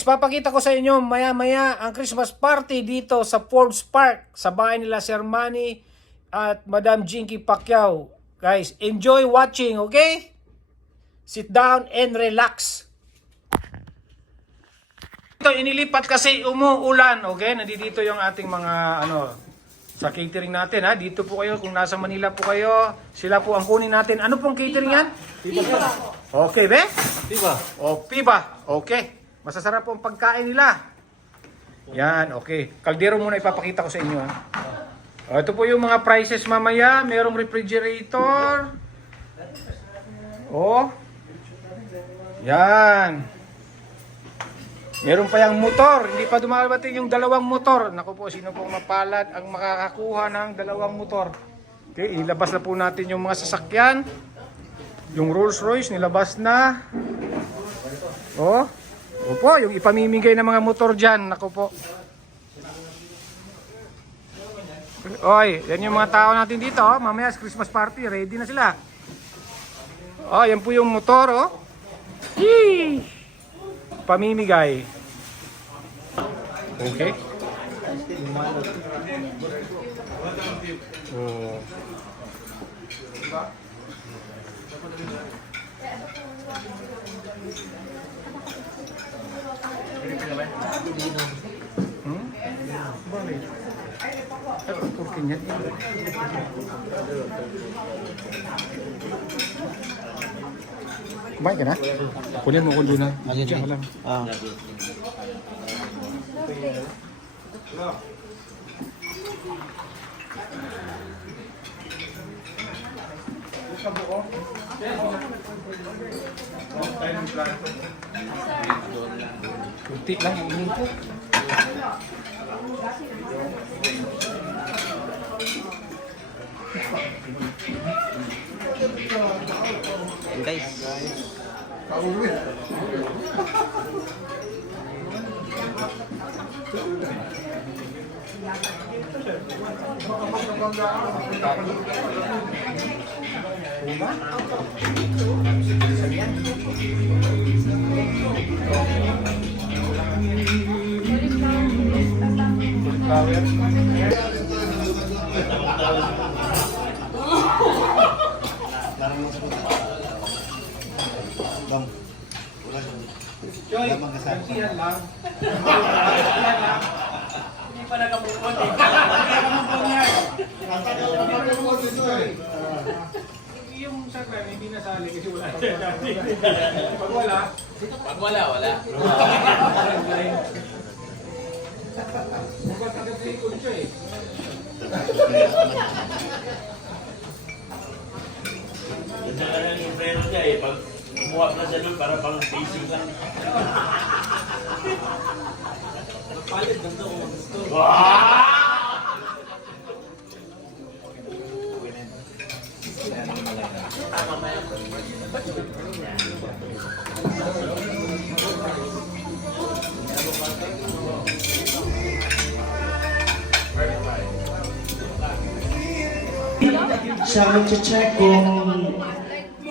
Papakita ko sa inyo maya-maya ang Christmas party dito sa Forbes Park sa bahay nila Sir Manny at Madam Jinky Pacquiao. Guys, enjoy watching, okay? Sit down and relax. Ito inilipat kasi umuulan, okay? Nandito yung ating mga sa catering natin, ha. Dito po kayo kung nasa Manila po kayo. Sila po ang kunin natin. Ano pong catering yan? Piba. Okay, be? Piba. O, piba. Okay. Masasarap po ang pagkain nila. Yan, okay. Kaldero muna ipapakita ko sa inyo. O, ito po yung mga prices mamaya. Merong refrigerator. O. Yan. Meron pa yung motor. Hindi pa dumarating yung dalawang motor. Naku po, sino pong mapalad ang makakakuha ng dalawang motor. Okay, ilabas na po natin yung mga sasakyan. Yung Rolls Royce, nilabas na. O. Opo, yung ipamimigay ng mga motor dyan. Naku po. Oy, yan yung mga tao natin dito. Oh. Mamaya sa Christmas party, ready na sila. Oh, yan po yung motor. Oh. Yee! Pamimigay. Okay. Oh. Bakit? Turkin yan. Kumain ka na? Kunin mo ko doon na. Diyan ka lang. Kunti lang yung ininto. Guys. Bang, wala lamang kasama. Hindi pa nakamukot eh. Nakamukot yan. Yung sa kwan, hindi nasali kasi wala siya dati. Pag wala. Pag wala, wala. Mukhang taga-trikod siya eh. Ganyan ka lang yung preno niya eh. Pag kumuha na siya doon para pang facing lang. Palit, ganda ko gusto. Siya mag-check kung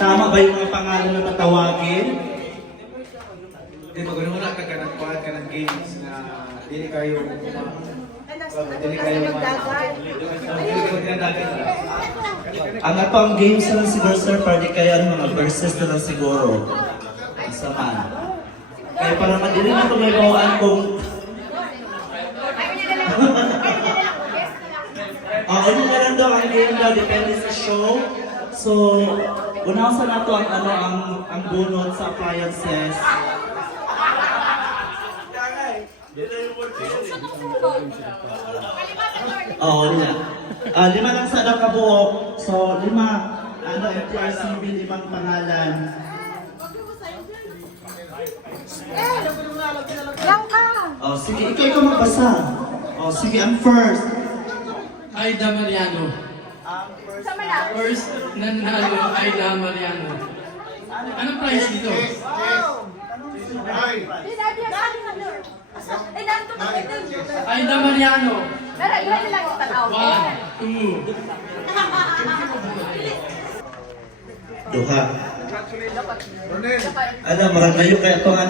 tama ba yung mga pangalan na tatawagin. Di ba gano'n na kaganagpahan ka ng games na dili kayo Ang atong games na lang siguro sir, pwede kaya mga verses na lang siguro. Isa man. Kaya para madili na ito may bawaan kung ano na lang daw ang game daw, depende sa show. So, unasan na to ang bunot sa appliances. Oo, lima lang sa daw kabuok. So, MTRCB, 5 pangalan. Lang ka! Oh, sige, ikaw magbasa. Oh, sige, ang first. Aida Mariano. Sa malaki. First nanalo, Aida Mariano. Anong price dito? Aida Mariano. Pero yun lang yung tanaw. 1, 2. Duha. Ano, marang kayo kaya ito nga.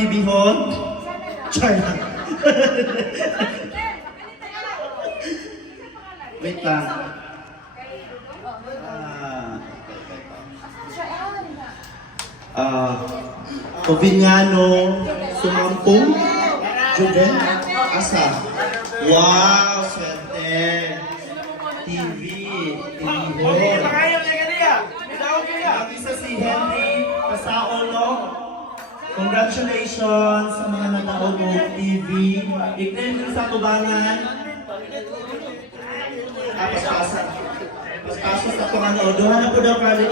TV-hon? Char lang. Wait lang. Covignano, Sumampong, Juven, Asa. Wow, swerte. TV, TV-hon. Isa si Henry Pasaolo. Congratulations sa mga nanood ng TV. Ignite nyo sa tubangan. Paspas sa itong ano. Doon na po daw kali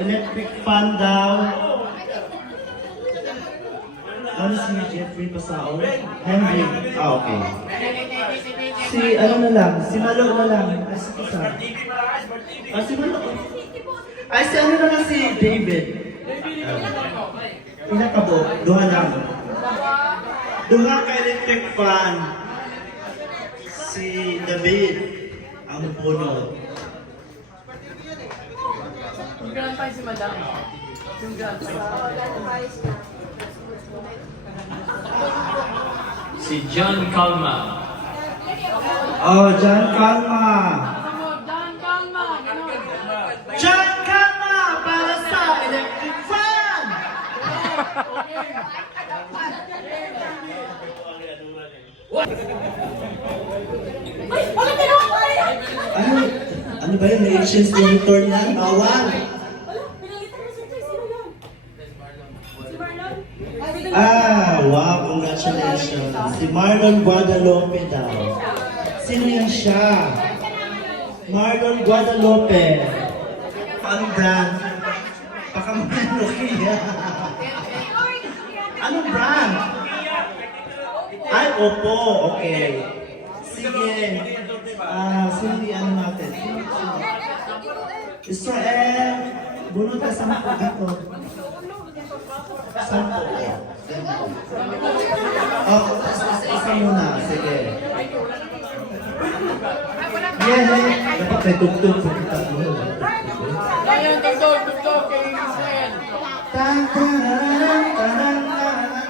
electric fan daw. Ano si Jeffrey Pasao? Henry. Ah, okay. Si ano na lang, si Malo na lang. Ah, si Pasao. Ah, si Malo. Ay, si ano na lang si David. Pinakabo, duha lang. Duha ka electric fan. Si David ang puno. Yung grand prize si Madam. Yung grand prize. Si John Calma. Oh, John Calma. John Calma. John Calma para sa electric fan. Ano? Ano ba yun? May exchange monitor na? Bawal. Ah, wow, congratulations. Si Marlon Guadalupe daw. Sino yan siya? Marlon Guadalupe. Anong brand? Baka Nokia. Anong brand? Ay, Oppo. Okay. Sige. Sino ano natin? Israel. Bunod ka sa mga dito. Sampo. Oh, isa muna. Sige. Dapat may tugtog sa kita mo. Ayan, tugtog kay Israel. Tan, tanan, tanan, tanan.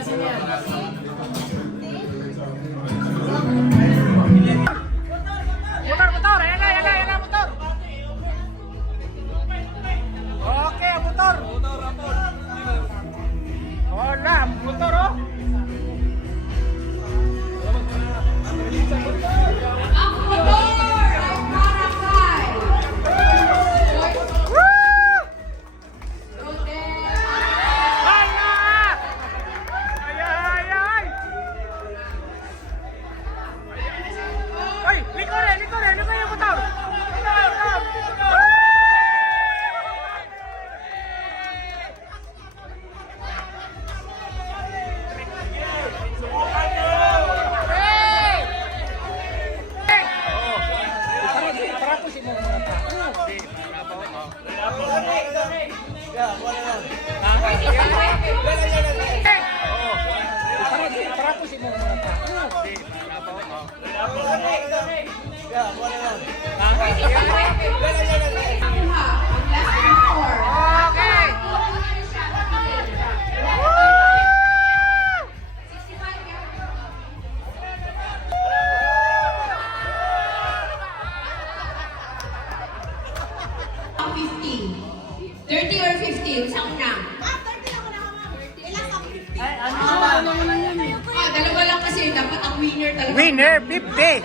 Sino yan? Motor! Ayan na, motor! Okay, motor! Wala, motor oh! Dalawa lang kasi dapat ang winner talaga. Winner, 50!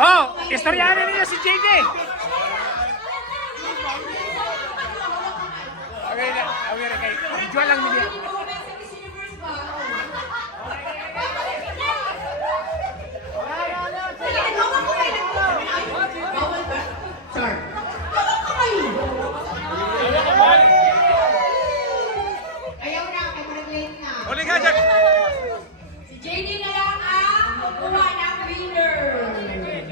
Oh, istoryahan niyo si JJ! Okay, video lang niya. Sir. Ayaw na, mag-late na. Uli ka, Jack! Si JD na lang ang kukuha ng winner.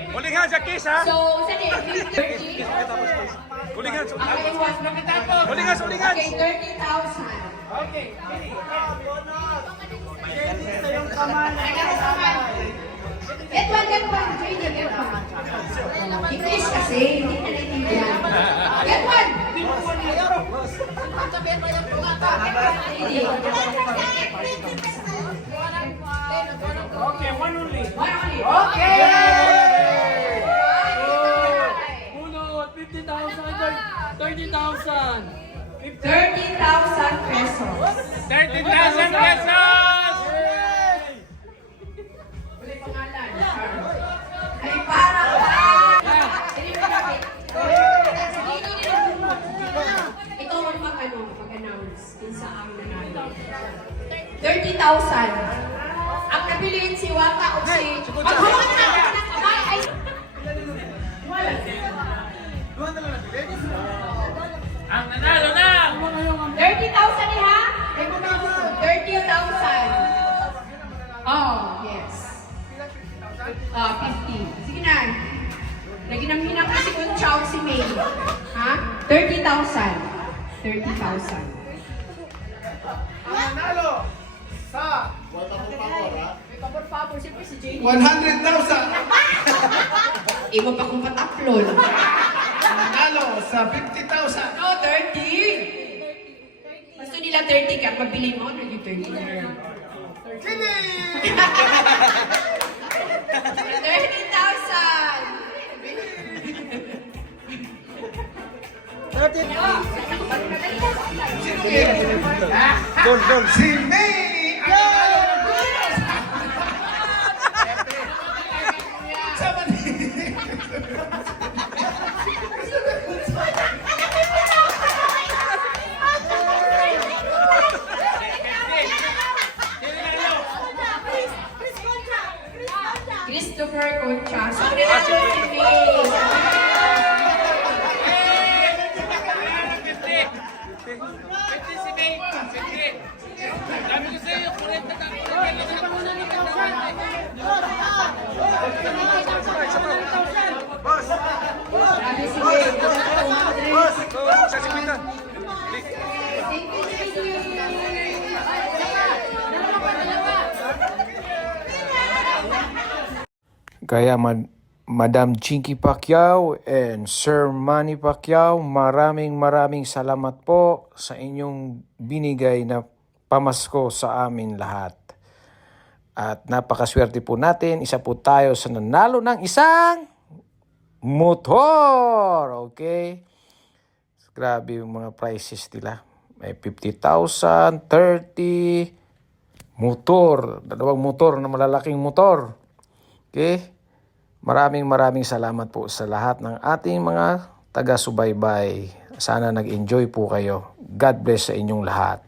Uli ka, Jack Kiss, ha? So, saan eh? 30? Uli ka, Okay, was na kita po. uli ka! Okay, 30,000. Okay. Ito, JD, Okay, one only. Okay! Uno, 50,000, 30,000. 30,000 pesos. 30,000 pesos! Uli pangalan. Ay, para ba? Sige, malapit. Ito ang mag-announce kung saan nanalo. 30,000. Ang nabilin si Waka o si... Maghuwag na! Ay! Wala. Ang nanalo na! 30,000 eh, ha? 30,000. Oh, yes. 50. Sige na. Naginang-hinang na si Kunchaw si May. Ha? 30,000. 30,000. Nanalo sa Pabor-pabor, siyempre si JD. 100,000! Iba pa kung pataplon. Nanalo sa 50,000! No, 30. Gusto nila 30 ka, mabili mo, ano yung 30 na yan? 30,000. Don. Si May! Ang nanalo! Sa Christopher Concha. So, nanalo si May. Grabe si May. Sa sipitan. Thank you, JD. Kaya Madam Chinky Pacquiao and Sir Manny Pacquiao, maraming salamat po sa inyong binigay na pamasko sa amin lahat. At napakaswerte po natin, isa po tayo sa nanalo ng isang motor. Okay? Grabe yung mga prices nila. May 50,000, 30, motor, dalawang motor na malalaking motor. Okay? Maraming salamat po sa lahat ng ating mga taga-subaybay. Sana nag-enjoy po kayo. God bless sa inyong lahat.